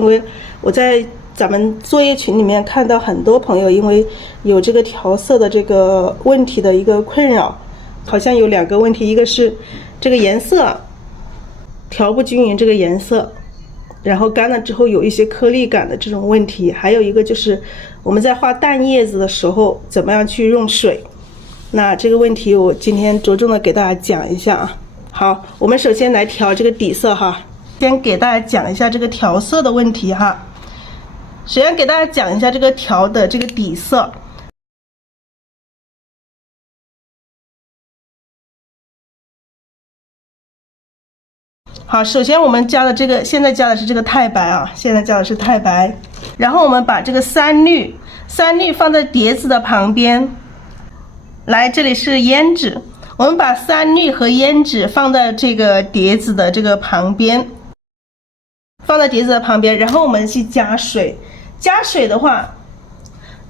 因为我在咱们作业群里面看到很多朋友因为有这个调色的这个问题的一个困扰，好像有2个问题，一个是这个颜色调不均匀，这个颜色，然后干了之后有一些颗粒感的这种问题，还有一个就是我们在画淡叶子的时候怎么样去用水。那这个问题我今天着重的给大家讲一下啊。好，我们首先来调这个底色哈，先给大家讲一下这个调色的问题哈。首先给大家讲一下这个调的这个底色。好，首先我们加的这个，现在加的是这个太白啊，现在加的是太白。然后我们把这个三绿放在碟子的旁边。来，这里是胭脂，我们把三绿和胭脂放在这个碟子的这个旁边，然后我们去加水。加水的话，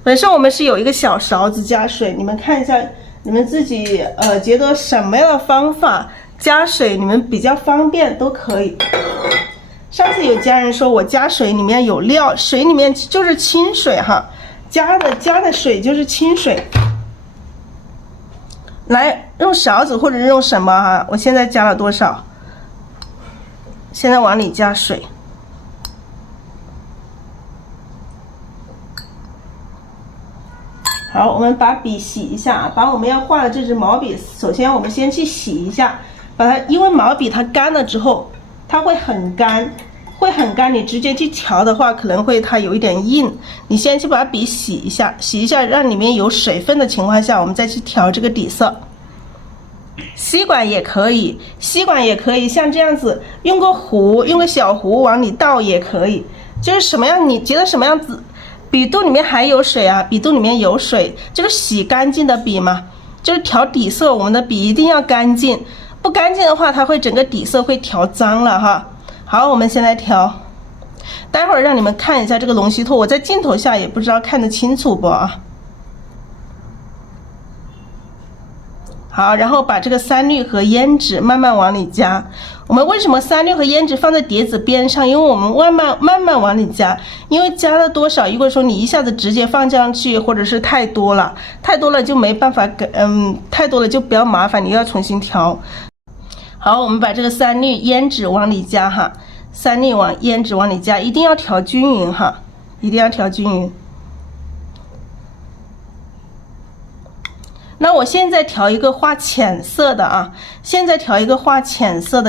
本身我们是有一个小勺子加水，你们看一下，你们自己觉得什么样的方法加水你们比较方便都可以。上次有家人说我加水里面有料，水里面就是清水哈，加的水就是清水。来，用勺子或者是用什么哈？我现在加了多少？现在往里加水。好，我们把笔洗一下，把我们要画的这支毛笔，首先我们先去洗一下，把它，因为毛笔它干了之后，它会很干，你直接去调的话，可能会它有一点硬。你先去把笔洗一下，让里面有水分的情况下，我们再去调这个底色。吸管也可以，像这样子，用个小壶往里倒也可以。就是什么样，你觉得什么样子？笔肚里面还有水啊，笔肚里面有水，就是洗干净的笔嘛。就是调底色，我们的笔一定要干净，不干净的话，它会整个底色会调脏了哈。好，我们先来调，待会儿让你们看一下这个龙须兔，我在镜头下也不知道看得清楚不啊。好，然后把这个三绿和胭脂慢慢往里加。我们为什么三绿和胭脂放在碟子边上？因为我们慢慢往里加，因为加了多少，如果说你一下子直接放上去，或者是太多了就没办法太多了就比较麻烦，你要重新调。好，我们把这个三绿胭脂往里加哈，胭脂往里加，一定要调均匀哈，一定要调均匀。那我现在调一个画浅色的啊，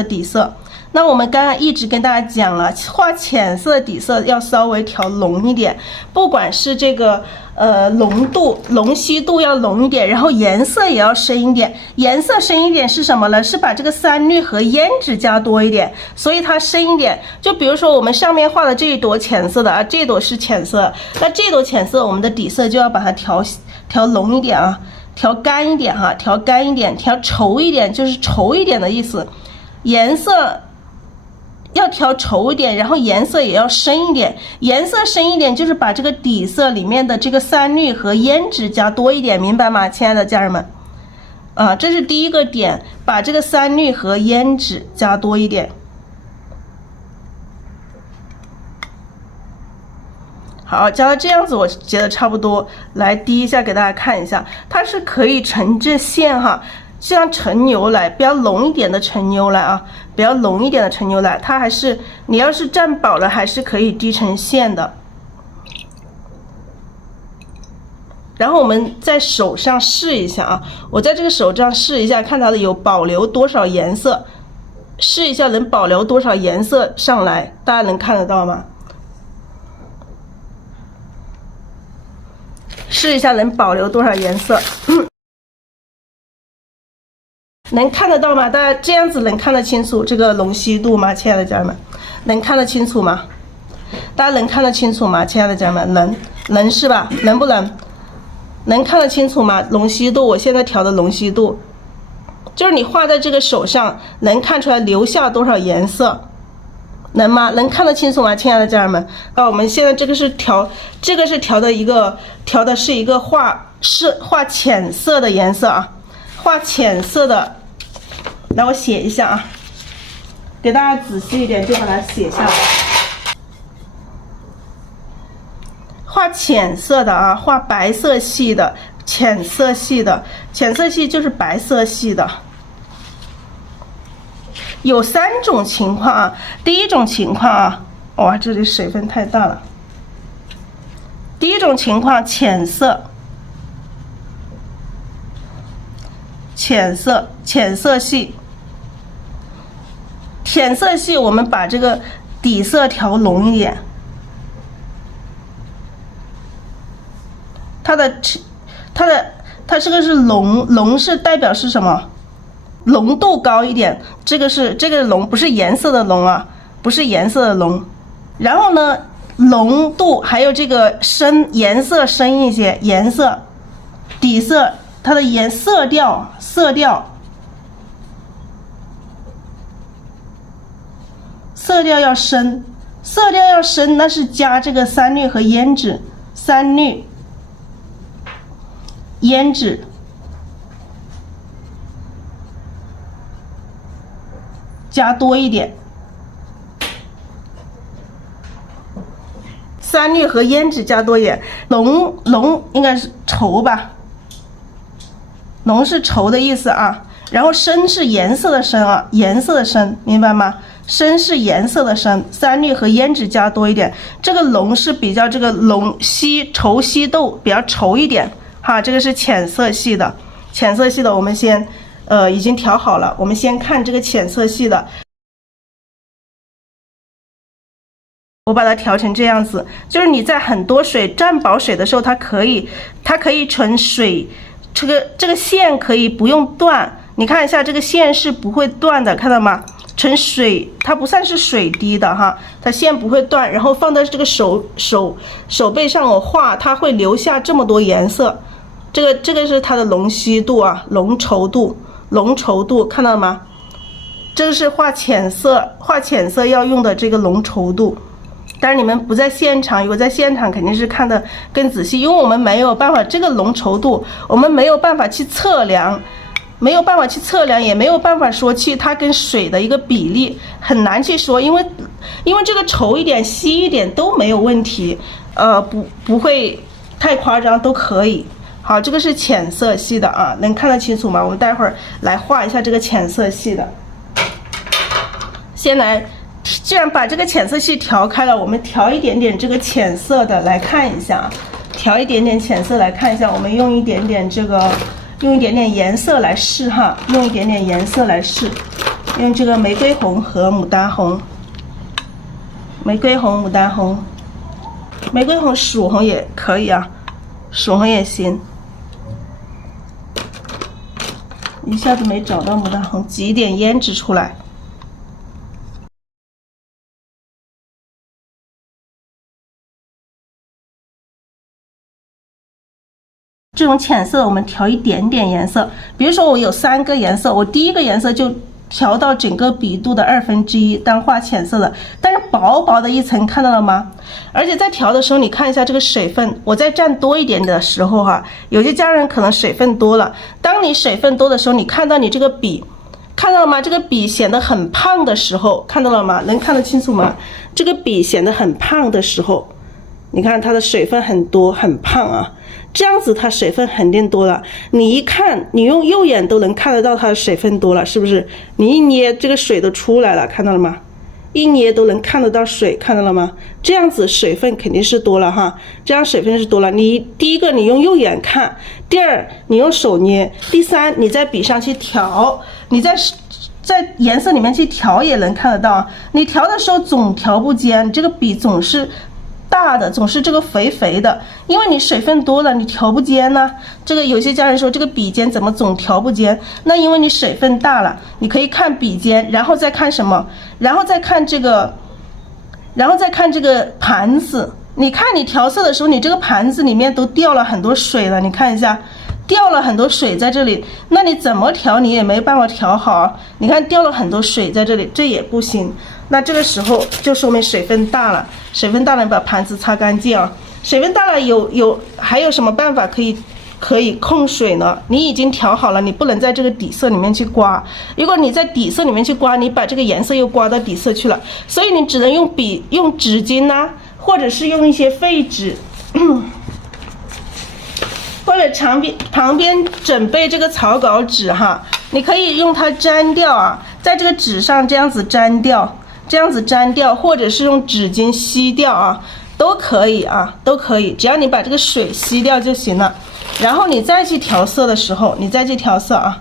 底色。那我们刚刚一直跟大家讲了，画浅色的底色要稍微调浓一点，不管是这个浓稀度要浓一点，然后颜色也要深一点。颜色深一点是什么呢？是把这个三绿和胭脂加多一点，所以它深一点。就比如说我们上面画的这一朵浅色的啊，这朵是浅色，那这朵浅色我们的底色就要把它调浓一点啊。调干一点哈，调稠一点，就是稠一点的意思。颜色要调稠一点，然后颜色也要深一点。颜色深一点就是把这个底色里面的这个三绿和胭脂加多一点，明白吗，亲爱的家人们？这是第一个点，把这个三绿和胭脂加多一点。好，加到这样子，我觉得差不多。来滴一下给大家看一下，它是可以沉着线哈，像陈牛奶，比较浓一点的陈牛奶啊，它还是你要是蘸饱了，还是可以滴成线的。然后我们在手上试一下啊，我在这个手上试一下，看它的有保留多少颜色，试一下能保留多少颜色上来，大家能看得到吗？试一下能保留多少颜色，能看得到吗？大家这样子能看得清楚这个浓稀度吗？亲爱的家人们，能看得清楚吗？大家能看得清楚吗？亲爱的家人们，能是吧？能不能？能看得清楚吗？浓稀度，我现在调的浓稀度，就是你画在这个手上，能看出来留下多少颜色。能吗？能看得清楚吗，亲爱的家人们？我们现在这个是调的是一个画浅色的颜色啊，画浅色的。来，我写一下啊，给大家仔细一点，就把它写下来。浅色的啊，画白色系的，浅色系的，浅色系就是白色系的。有3种情况啊，第一种情况啊，哇，这里水分太大了。第一种情况，浅色，浅色系，浅色系，我们把这个底色调浓一点。它这个是浓是代表是什么？浓度高一点，这个浓不是颜色的浓啊，不是颜色的浓。然后呢，浓度还有这个深，颜色深一些，颜色底色它的色调要深，那是加这个3氯和胭脂，3氯胭脂。加多一点，3氯和胭脂加多一点。浓应该是稠吧，浓是稠的意思啊。然后深是颜色的深啊，颜色的深，明白吗？深是颜色的深，3氯和胭脂加多一点。这个浓是比较这个稠稀度比较稠一点哈，这个是浅色系的，我们先已经调好了，我们先看这个浅色系的。我把它调成这样子，就是你在很多水蘸饱水的时候，它可以纯水，这个线可以不用断。你看一下，这个线是不会断的，看到吗？纯水，它不算是水滴的哈，它线不会断。然后放在这个手背上，我画，它会留下这么多颜色。这个是它的浓稀度啊，浓稠度，看到吗？这个是画浅色要用的这个浓稠度。但是你们不在现场，如果在现场肯定是看得更仔细，因为我们没有办法这个浓稠度，我们没有办法去测量，也没有办法说去它跟水的一个比例，很难去说，因为这个稠一点、稀一点都没有问题，不会太夸张，都可以。好，这个是浅色系的啊，能看得清楚吗？我们待会儿来画一下这个浅色系的。先来，既然把这个浅色系调开了，我们调一点点这个浅色的来看一下，调一点点浅色来看一下，我们用一点点颜色来试哈，用这个玫瑰红和牡丹红，玫瑰红、曙红也可以啊，曙红也行。一下子没找到牡丹红，挤一点胭脂出来。这种浅色我们调一点点颜色，比如说我有3个颜色，我第一个颜色就调到整个笔肚的1/2当画浅色的，但是薄薄的一层，看到了吗？而且在调的时候，你看一下这个水分，我在蘸多一点的时候哈，有些家人可能水分多了，当你水分多的时候，你看到你这个笔，看到了吗？这个笔显得很胖的时候，看到了吗？能看得清楚吗？这个笔显得很胖的时候，你看它的水分很多，很胖啊。这样子它水分肯定多了，你一看，你用右眼都能看得到它的水分多了，是不是？你一捏这个水都出来了，看到了吗？一捏都能看得到水，看到了吗？这样子水分肯定是多了哈，这样水分是多了。你第一个你用右眼看，第二你用手捏，第三你在笔上去调，你在颜色里面去调也能看得到。你调的时候总调不尖，你这个笔总是大的，总是这个肥肥的，因为你水分多了，你调不尖呢。这个有些家人说这个笔尖怎么总调不尖？那因为你水分大了。你可以看笔尖，然后再看什么？然后再看这个盘子。你看你调色的时候，你这个盘子里面都掉了很多水了，你看一下。掉了很多水在这里，那你怎么调你也没办法调好。你看掉了很多水在这里，这也不行。那这个时候就说明水分大了，水分大了，你把盘子擦干净啊。水分大了还有什么办法可以控水呢？你已经调好了，你不能在这个底色里面去刮。如果你在底色里面去刮，你把这个颜色又刮到底色去了，所以你只能用纸巾啊，或者是用一些废纸。或者旁边准备这个草稿纸哈，你可以用它粘掉啊，在这个纸上这样子粘掉，或者是用纸巾吸掉啊，都可以啊，都可以，只要你把这个水吸掉就行了。然后你再去调色的时候，你再去调色啊。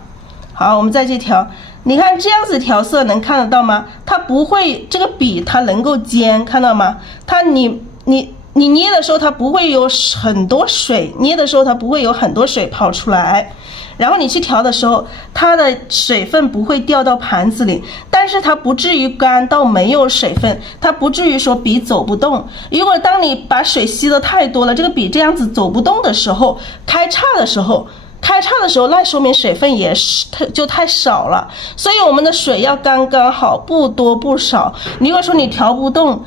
好，我们再去调。你看这样子调色能看得到吗？它不会，这个笔它能够尖，看到吗？它你捏的时候它不会有很多水，捏的时候它不会有很多水跑出来。然后你去调的时候，它的水分不会掉到盘子里，但是它不至于干到没有水分，它不至于说笔走不动。如果当你把水吸的太多了，这个笔这样子走不动的时候，开叉的时候，那说明水分也是就太少了。所以我们的水要刚刚好，不多不少。如果说你调不动，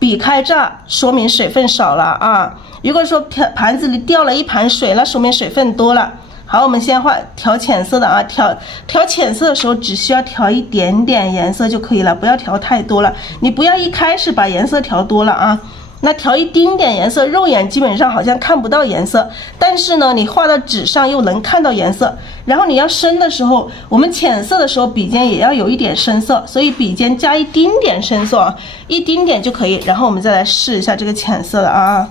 笔开炸，说明水分少了啊。如果说盘子里掉了一盘水，那说明水分多了。好，我们先调浅色的啊，调浅色的时候只需要调一点点颜色就可以了，不要调太多了。你不要一开始把颜色调多了啊。那调一丁点颜色，肉眼基本上好像看不到颜色，但是呢，你画到纸上又能看到颜色。然后你要深的时候，我们浅色的时候笔尖也要有一点深色，所以笔尖加一丁点深色啊，一丁点就可以。然后我们再来试一下这个浅色的啊。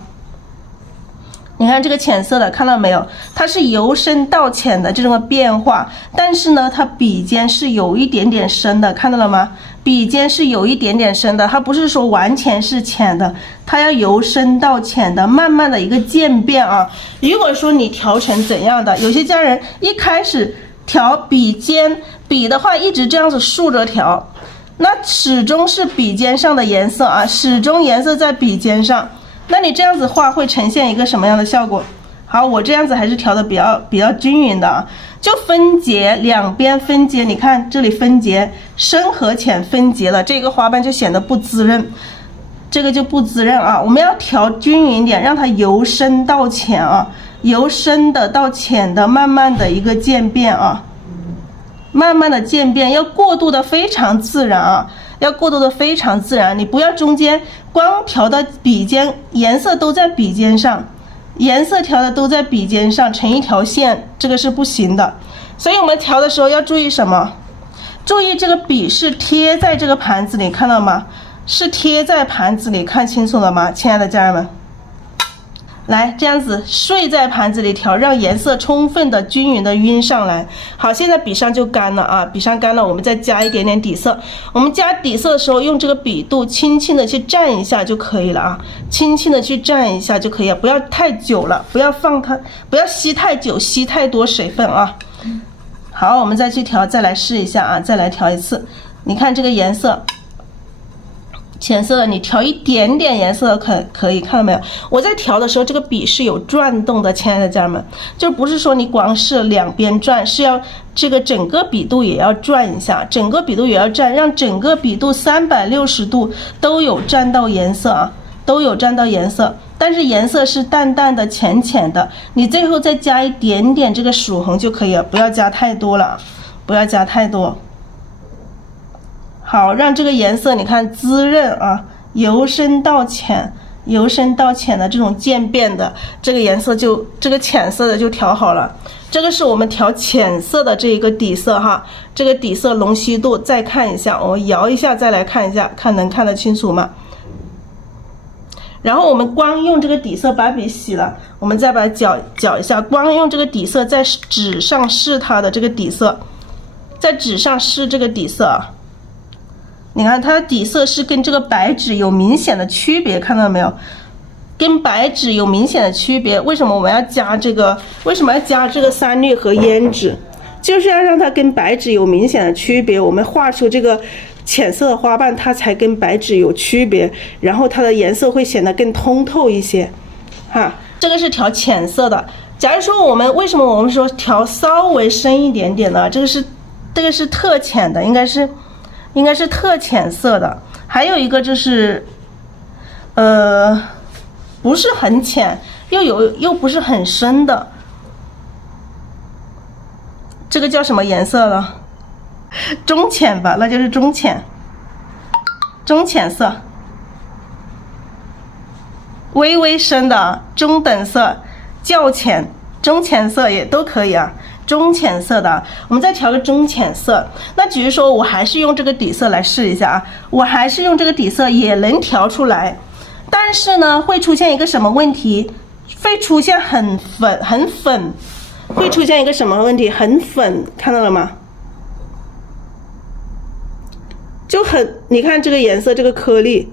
你看这个浅色的，看到没有？它是由深到浅的这种变化，但是呢，它笔尖是有一点点深的，看到了吗？笔尖是有一点点深的，它不是说完全是浅的，它要由深到浅的，慢慢的一个渐变啊。如果说你调成怎样的，有些家人一开始调笔的话，一直这样子竖着调，那始终是笔尖上的颜色啊，始终颜色在笔尖上。那你这样子画会呈现一个什么样的效果？好，我这样子还是调的比较均匀的啊，就分节，两边分节，你看这里分节，深和浅分节了，这个花瓣就显得不滋润，这个就不滋润啊。我们要调均匀一点，让它由深到浅啊，由深的到浅的，慢慢的一个渐变啊，慢慢的渐变，要过渡的非常自然啊。要过渡的非常自然，你不要中间光调的笔尖，颜色都在笔尖上，颜色调的都在笔尖上成一条线，这个是不行的。所以我们调的时候要注意什么？注意这个笔是贴在这个盘子里，看到吗？是贴在盘子里，看清楚了吗，亲爱的家人们？来，这样子睡在盘子里调，让颜色充分的均匀的晕上来。好，现在笔上就干了啊，笔上干了，我们再加一点点底色。我们加底色的时候，用这个笔肚轻轻的去蘸一下就可以了啊，轻轻的去蘸一下就可以了，不要太久了，不要吸太久，吸太多水分啊。好，我们再去调，再来试一下啊，再来调一次。你看这个颜色。浅色的你调一点点颜色可以，看到没有？我在调的时候，这个笔是有转动的，亲爱的家人们，就不是说你光是两边转，是要这个整个笔肚也要转一下，整个笔肚也要蘸，让整个笔肚360度都有蘸到颜色啊，都有蘸到颜色。但是颜色是淡淡的、浅浅的，你最后再加一点点这个曙红就可以了，不要加太多了，不要加太多。好，让这个颜色你看滋润啊，由深到浅，由深到浅的这种渐变的这个颜色就这个浅色的就调好了。这个是我们调浅色的这一个底色哈，这个底色浓稀度再看一下，我们摇一下再来看一下，看能看得清楚吗？然后我们光用这个底色把笔洗了，我们再把它搅一下，光用这个底色在纸上试它的这个底色，在纸上试这个底色啊。你看它的底色是跟这个白纸有明显的区别，看到没有？跟白纸有明显的区别。为什么我们要加这个？为什么要加这个3氯和胭脂？就是要让它跟白纸有明显的区别，我们画出这个浅色的花瓣，它才跟白纸有区别，然后它的颜色会显得更通透一些。哈，这个是调浅色的。假如说为什么我们说调稍微深一点点呢？这个是特浅的，应该是特浅色的。还有一个就是不是很浅，又不是很深的，这个叫什么颜色了？中浅吧，那就是中浅色。微微深的、中等色、较浅、中浅色也都可以啊。中浅色的，我们再调个中浅色。那比如说，我还是用这个底色来试一下啊，我还是用这个底色也能调出来，但是呢，会出现一个什么问题？会出现很粉，会出现一个什么问题？很粉，看到了吗？就很，你看这个颜色，这个颗粒，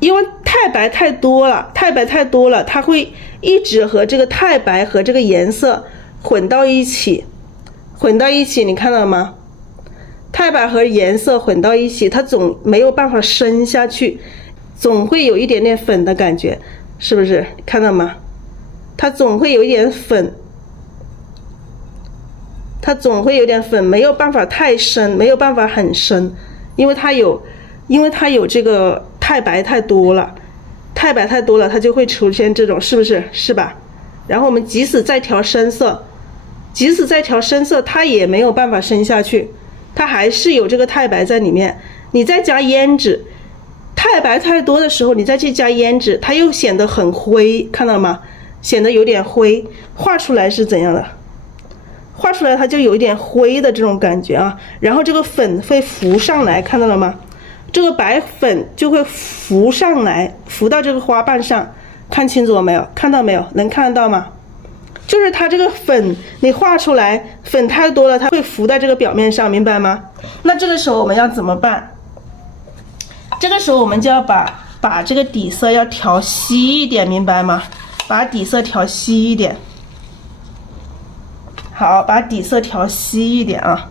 因为太白太多了，它会一直和这个太白和这个颜色混到一起，你看到了吗？太白和颜色混到一起，它总没有办法深下去，总会有一点点粉的感觉，是不是？看到吗？它总会有一点粉，没有办法太深，没有办法很深，因为它有这个太白太多了，它就会出现这种，是不是？是吧？然后我们即使再调深色，它也没有办法深下去，它还是有这个太白在里面。你再加胭脂，太白太多的时候，你再去加胭脂，它又显得很灰，看到吗？显得有点灰，画出来是怎样的？画出来它就有一点灰的这种感觉啊。然后这个粉会浮上来，看到了吗？这个白粉就会浮上来，浮到这个花瓣上，看清楚了没有？看到没有？能看得到吗？就是它这个粉，你画出来粉太多了，它会浮在这个表面上，明白吗？那这个时候我们要怎么办？这个时候我们就要把这个底色要调稀一点，明白吗？把底色调稀一点。好，把底色调稀一点啊。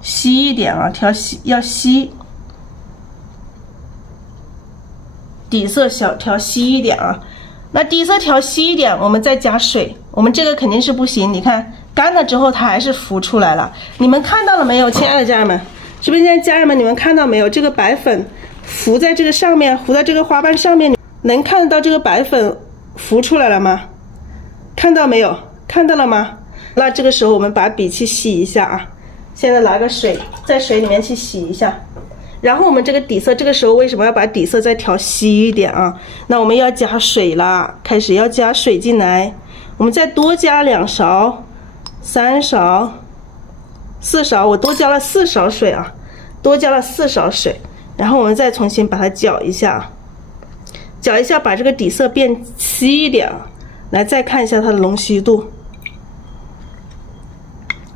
稀一点啊，要稀。底色调稀一点啊。那底色调稀一点，我们再加水。我们这个肯定是不行，你看干了之后它还是浮出来了。你们看到了没有，亲爱的家人们？直播间家人们，你们看到没有？这个白粉浮在这个上面，浮在这个花瓣上面，能看得到这个白粉浮出来了吗？看到没有？看到了吗？那这个时候我们把笔去洗一下啊。现在拿个水，在水里面去洗一下。然后我们这个底色，这个时候为什么要把底色再调稀一点啊？那我们要加水啦，开始要加水进来。我们再多加2勺、3勺、4勺，我多加了4勺水啊，多加了4勺水。然后我们再重新把它搅一下，搅一下，把这个底色变稀一点。来，再看一下它的浓稀度。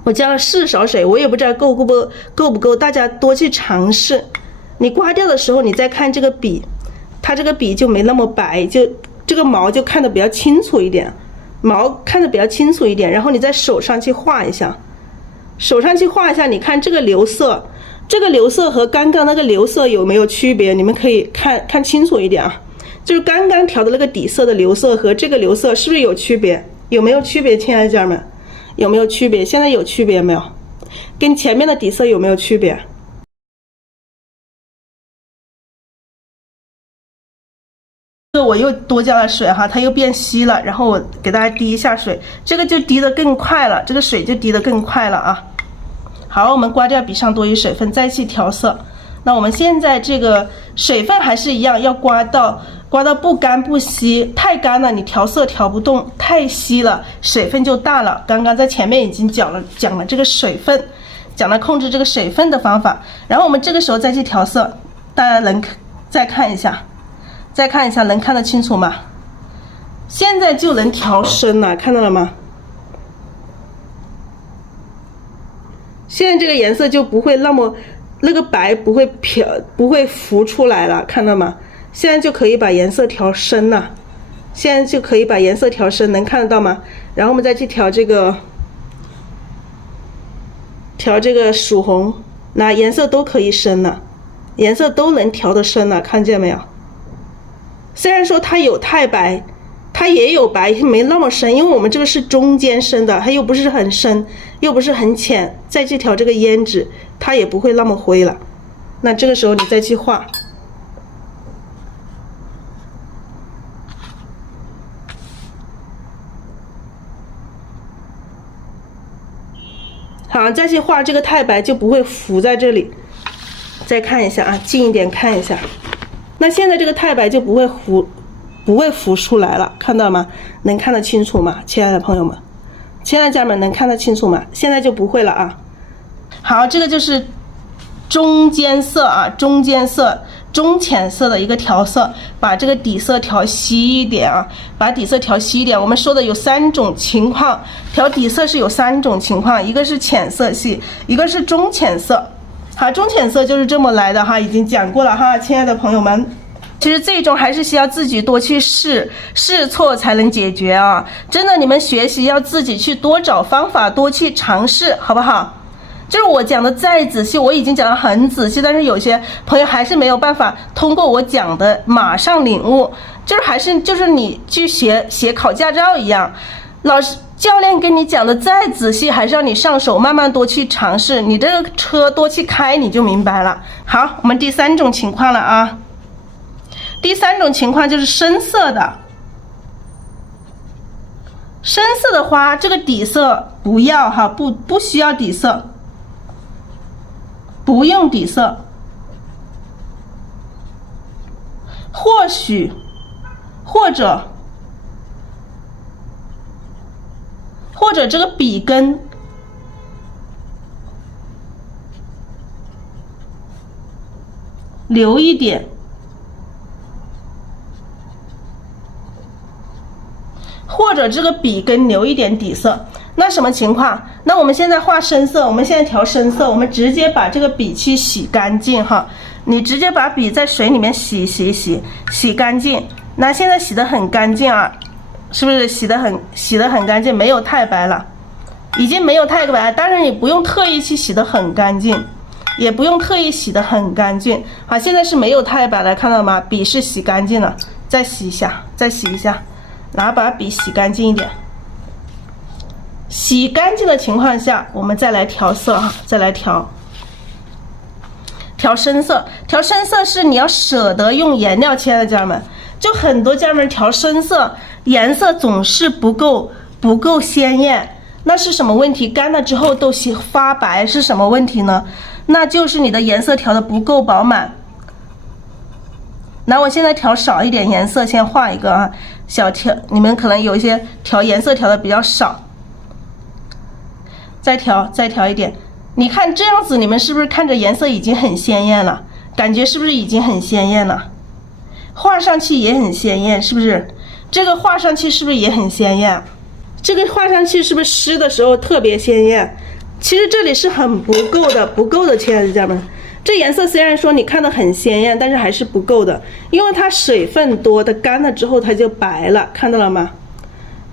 我加了4勺水，我也不知道够不够，大家多去尝试。你刮掉的时候，你再看这个笔，它这个笔就没那么白，就这个毛就看得比较清楚一点，然后你在手上去画一下，你看这个流色，和刚刚那个流色有没有区别？你们可以看清楚一点啊，就是刚刚调的那个底色的流色和这个流色是不是有区别？有没有区别，亲爱的家人们？有没有区别？现在有区别没有？跟前面的底色有没有区别？这我又多加了水哈，它又变稀了。然后我给大家滴一下水，这个就滴得更快了，这个水就滴得更快了啊。好，我们刮掉笔上多余水分，再去调色。那我们现在这个水分还是一样，要刮到不干不稀，太干了你调色调不动，太稀了水分就大了。刚刚在前面已经讲了这个水分，讲了控制这个水分的方法。然后我们这个时候再去调色，大家能再看一下，能看得清楚吗？现在就能调深了，看到了吗？现在这个颜色就不会那个白不会浮出来了，看到吗？现在就可以把颜色调深了，能看得到吗？然后我们再去调这个曙红，那颜色都可以深了，颜色都能调得深了，看见没有？虽然说它有太白，它也有白，没那么深，因为我们这个是中间深的，它又不是很深，又不是很浅。再去调这个胭脂，它也不会那么灰了。那这个时候你再去画，好，再去画这个太白就不会浮在这里。再看一下啊，近一点看一下。那现在这个太白就不会浮出来了，看到吗？能看得清楚吗？亲爱的朋友们，亲爱的家人们，能看得清楚吗？现在就不会了啊。好，这个就是中间色啊，中间色、中浅色的一个调色，把这个底色调稀一点啊，把底色调稀一点。我们说的有3种情况，调底色是有3种情况，一个是浅色系，一个是中浅色。好，中浅色就是这么来的哈，已经讲过了哈，亲爱的朋友们。其实这种还是需要自己多去试错才能解决啊！真的，你们学习要自己去多找方法，多去尝试，好不好？就是我讲的再仔细，我已经讲得很仔细，但是有些朋友还是没有办法通过我讲的马上领悟，就是你去学考驾照一样，教练跟你讲的再仔细，还是要你上手慢慢多去尝试，你这个车多去开你就明白了。好，我们第3种情况了啊。第3种情况就是深色的，深色的花，这个底色不要哈，不需要底色，不用底色。或者这个笔根留一点，或者这个笔根留一点底色。那什么情况？那我们现在画深色，我们现在调深色，我们直接把这个笔去洗干净哈。你直接把笔在水里面洗干净。那现在洗得很干净啊，是不是洗得很干净？没有太白了，已经没有太白了。但是你不用特意去洗得很干净，也不用特意洗得很干净。好，现在是没有太白了，看到吗？笔是洗干净了，再洗一下，然后把笔洗干净一点。洗干净的情况下，我们再来调色哈，再来调深色。调深色是你要舍得用颜料，亲爱的家人们。就很多家人们调深色，颜色总是不够鲜艳，那是什么问题？干了之后都发白，是什么问题呢？那就是你的颜色调的不够饱满。那我现在调少一点颜色，先画一个啊，小调，你们可能有一些调颜色调的比较少，再调一点。你看这样子，你们是不是看着颜色已经很鲜艳了？感觉是不是已经很鲜艳了？画上去也很鲜艳，是不是？这个画上去是不是也很鲜艳？这个画上去是不是湿的时候特别鲜艳？其实这里是很不够的，亲爱的家人们。这颜色虽然说你看得很鲜艳，但是还是不够的，因为它水分多，它干了之后它就白了，看到了吗？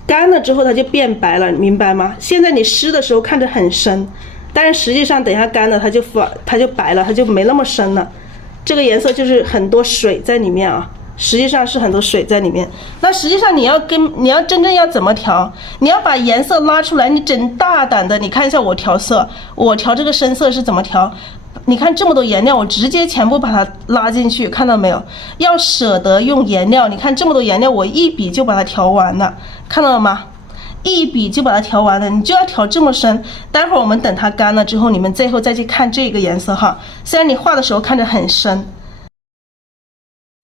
干了之后它就变白了，明白吗？现在你湿的时候看着很深，但是实际上等一下干了它就白了，它就没那么深了。这个颜色就是很多水在里面啊，实际上是很多水在里面。那实际上你要真正要怎么调？你要把颜色拉出来，你整大胆的，你看一下我调色，我调这个深色是怎么调？你看这么多颜料，我直接全部把它拉进去，看到没有？要舍得用颜料，你看这么多颜料，我一笔就把它调完了，看到了吗？一笔就把它调完了，你就要调这么深。待会儿我们等它干了之后，你们最后再去看这个颜色哈。虽然你画的时候看着很深，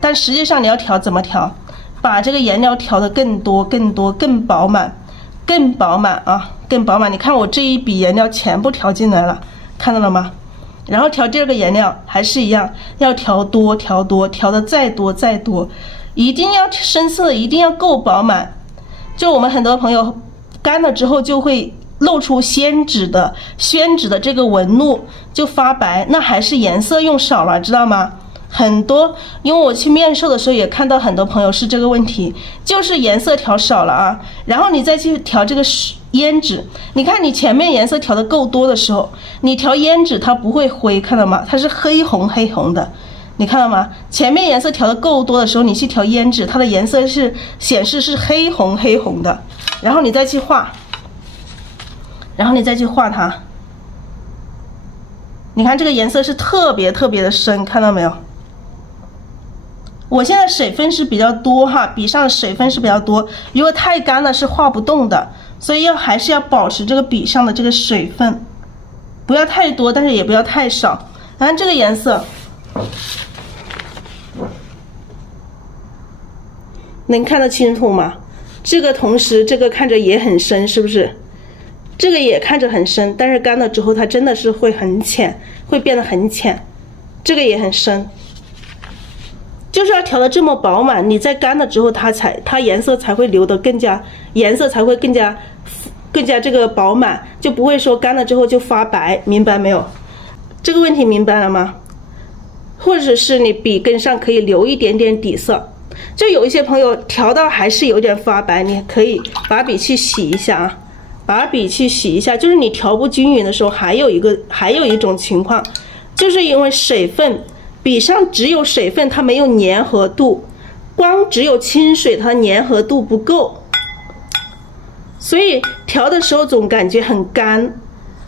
但实际上你要调怎么调？把这个颜料调得更多、更饱满啊，更饱满。你看我这一笔颜料全部调进来了，看到了吗？然后调第二个颜料还是一样，要调多，调的再多，一定要深色，一定要够饱满。就我们很多朋友干了之后就会露出宣纸的这个纹路，就发白，那还是颜色用少了，知道吗？很多，因为我去面授的时候也看到很多朋友是这个问题，就是颜色调少了啊，然后你再去调这个胭脂，你看你前面颜色调的够多的时候，你调胭脂它不会灰，看到吗？它是黑红的，你看到吗？前面颜色调的够多的时候，你去调胭脂，它的颜色是显示是黑红的，然后你再去画，它，你看这个颜色是特别的深，看到没有？我现在水分是比较多哈，笔上的水分是比较多，如果太干了是画不动的，所以还是要保持这个笔上的这个水分，不要太多，但是也不要太少。看这个颜色，能看得清楚吗？这个同时这个看着也很深，是不是？这个也看着很深，但是干了之后它真的是会很浅，会变得很浅。这个也很深，就是要调的这么饱满，你在干了之后它颜色才会流得更加，颜色才会更加这个饱满，就不会说干了之后就发白，明白没有？这个问题明白了吗？或者是你笔根上可以留一点点底色，就有一些朋友调到还是有点发白，你可以把笔去洗一下啊，把笔去洗一下。就是你调不均匀的时候，还有一种情况，就是因为水分，笔上只有水分，它没有粘合度，光只有清水，它粘合度不够，所以调的时候总感觉很干。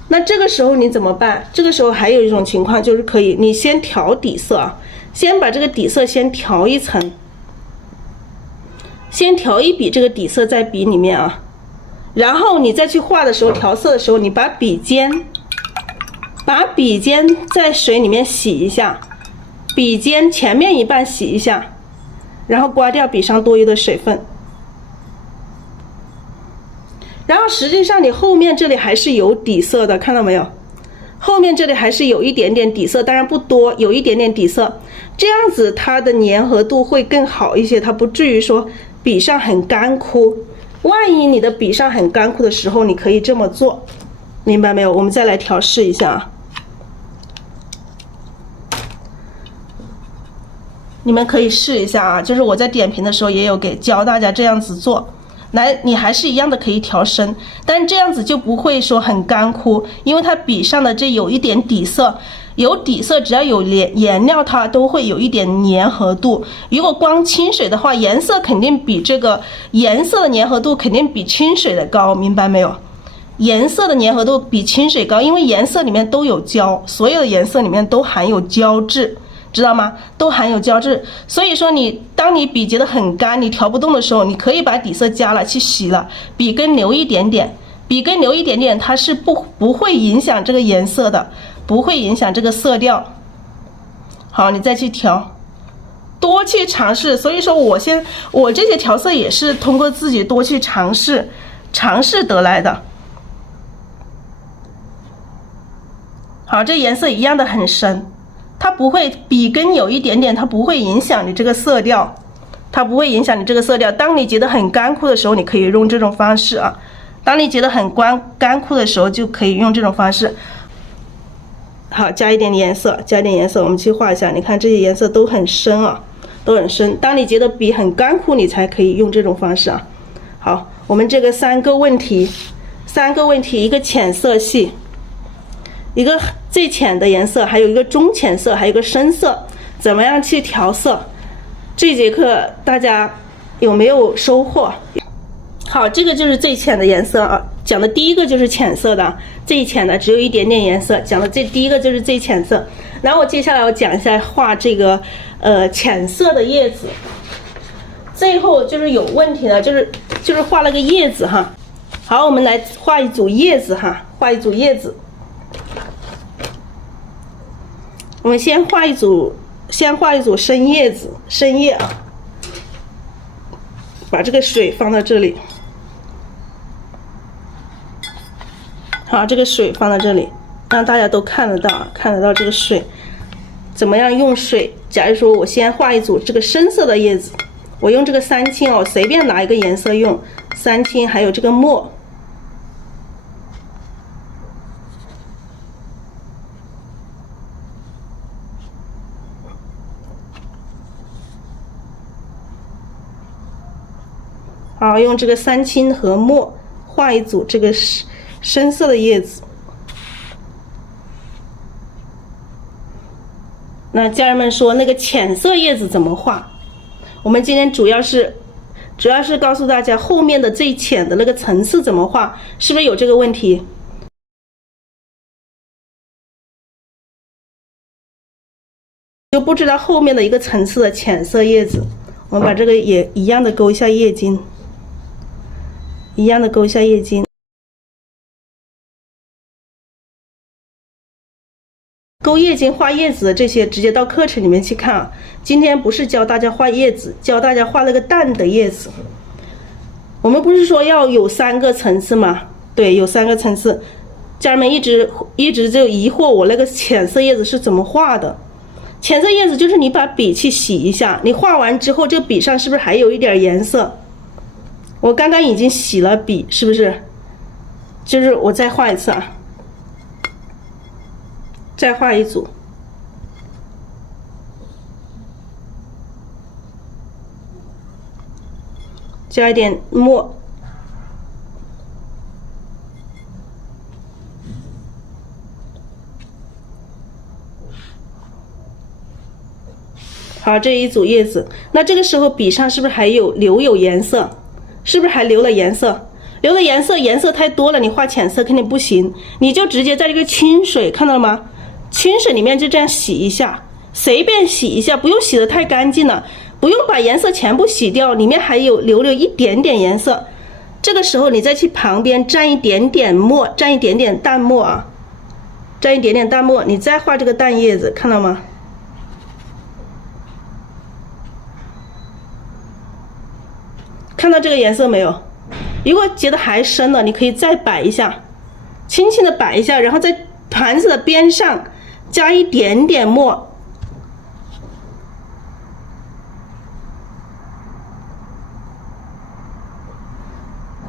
那这个时候你怎么办？这个时候还有一种情况，就是可以你先调底色啊，先把这个底色先调一层，先调一笔这个底色在笔里面啊，然后你再去画的时候，调色的时候，你把笔尖在水里面洗一下，笔尖前面一半洗一下，然后刮掉笔上多余的水分。然后实际上你后面这里还是有底色的，看到没有？后面这里还是有一点点底色，当然不多，有一点点底色，这样子它的粘合度会更好一些，它不至于说笔上很干枯。万一你的笔上很干枯的时候，你可以这么做，明白没有？我们再来调试一下啊。你们可以试一下啊，就是我在点评的时候也有教大家这样子做。来，你还是一样的可以调深，但是这样子就不会说很干枯，因为它笔上的这有一点底色，有底色只要有颜料它都会有一点粘合度。如果光清水的话，颜色肯定比这个颜色的粘合度肯定比清水的高，明白没有？颜色的粘合度比清水高，因为颜色里面都有胶，所有的颜色里面都含有胶质。知道吗？都含有胶质，所以说当你笔结的很干，你调不动的时候，你可以把底色加了去洗了，笔根留一点点，它是不会影响这个颜色的，不会影响这个色调。好，你再去调，多去尝试。所以说我这些调色也是通过自己多去尝试得来的。好，这颜色一样的很深。它不会，笔根有一点点，它不会影响你这个色调，当你觉得很干枯的时候，你可以用这种方式啊。当你觉得很干枯的时候，就可以用这种方式。好，加一点颜色，我们去画一下。你看这些颜色都很深啊，都很深。当你觉得笔很干枯，你才可以用这种方式啊。好，我们这个三个问题，一个浅色系。一个最浅的颜色，还有一个中浅色，还有一个深色，怎么样去调色？这节课大家有没有收获？好，这个就是最浅的颜色啊，讲的第一个就是浅色的，最浅的只有一点点颜色，讲的第一个就是最浅色。然后我接下来我讲一下画这个浅色的叶子。最后就是有问题的，就是画了个叶子哈。好，我们来画一组叶子哈，我们先画一组深叶子，深叶啊，把这个水放到这里。好，这个水放到这里，让大家都看得到这个水。怎么样用水？假如说我先画一组这个深色的叶子，我用这个三青哦，随便拿一个颜色用，三青还有这个墨。好，用这个三青和墨画一组这个深色的叶子。那家人们说那个浅色叶子怎么画？我们今天主要是告诉大家后面的最浅的那个层次怎么画，是不是有这个问题？就不知道后面的一个层次的浅色叶子，我们把这个也一样的勾一下叶筋。勾叶茎画叶子的这些，直接到课程里面去看啊。今天不是教大家画叶子，教大家画那个蛋的叶子。我们不是说要有3个层次吗？对，有3个层次。家人们一直就疑惑我那个浅色叶子是怎么画的。浅色叶子就是你把笔去洗一下，你画完之后，这个笔上是不是还有一点颜色？我刚刚已经洗了笔，是不是？就是我再画一次啊，再画一组。加一点墨，好，这一组叶子，那这个时候笔上是不是还留有颜色？是不是还留了颜色？留的颜色太多了，你画浅色肯定不行，你就直接在这个清水，看到了吗？清水里面就这样洗一下，随便洗一下，不用洗得太干净了。不用把颜色全部洗掉，里面还留了一点点颜色。这个时候你再去旁边蘸一点点墨，蘸一点点淡墨啊，蘸一点点淡墨，你再画这个蛋叶子，看到吗？看到这个颜色没有？如果觉得还深了，你可以再摆一下，轻轻的摆一下，然后在盘子的边上加一点点墨。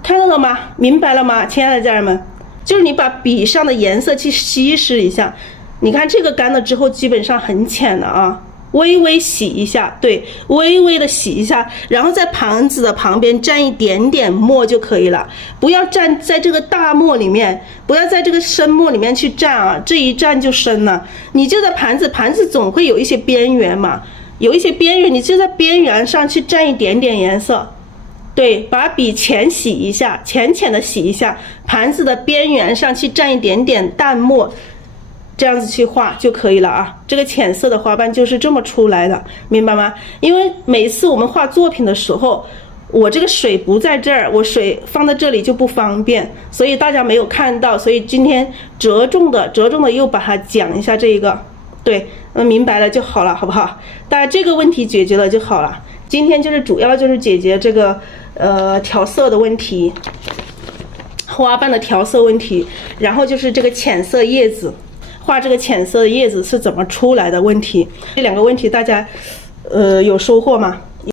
看到了吗？明白了吗？亲爱的家人们，就是你把笔上的颜色去稀释一下。你看这个干了之后，基本上很浅了啊，微微洗一下，对，微微的洗一下，然后在盘子的旁边蘸一点点墨就可以了，不要蘸在这个大墨里面，不要在这个深墨里面去蘸啊，这一蘸就深了。你就在盘子总会有一些边缘嘛，有一些边缘，你就在边缘上去蘸一点点颜色。对，把笔浅洗一下，浅浅的洗一下，盘子的边缘上去蘸一点点淡墨，这样子去画就可以了啊。这个浅色的花瓣就是这么出来的，明白吗？因为每次我们画作品的时候，我这个水不在这儿，我水放在这里就不方便，所以大家没有看到，所以今天着重的又把它讲一下这一个。对，明白了就好了，好不好？大家这个问题解决了就好了。今天就是主要就是解决这个调色的问题，花瓣的调色问题，然后就是这个浅色叶子，画这个浅色的叶子是怎么出来的问题。这2个问题大家有收获吗？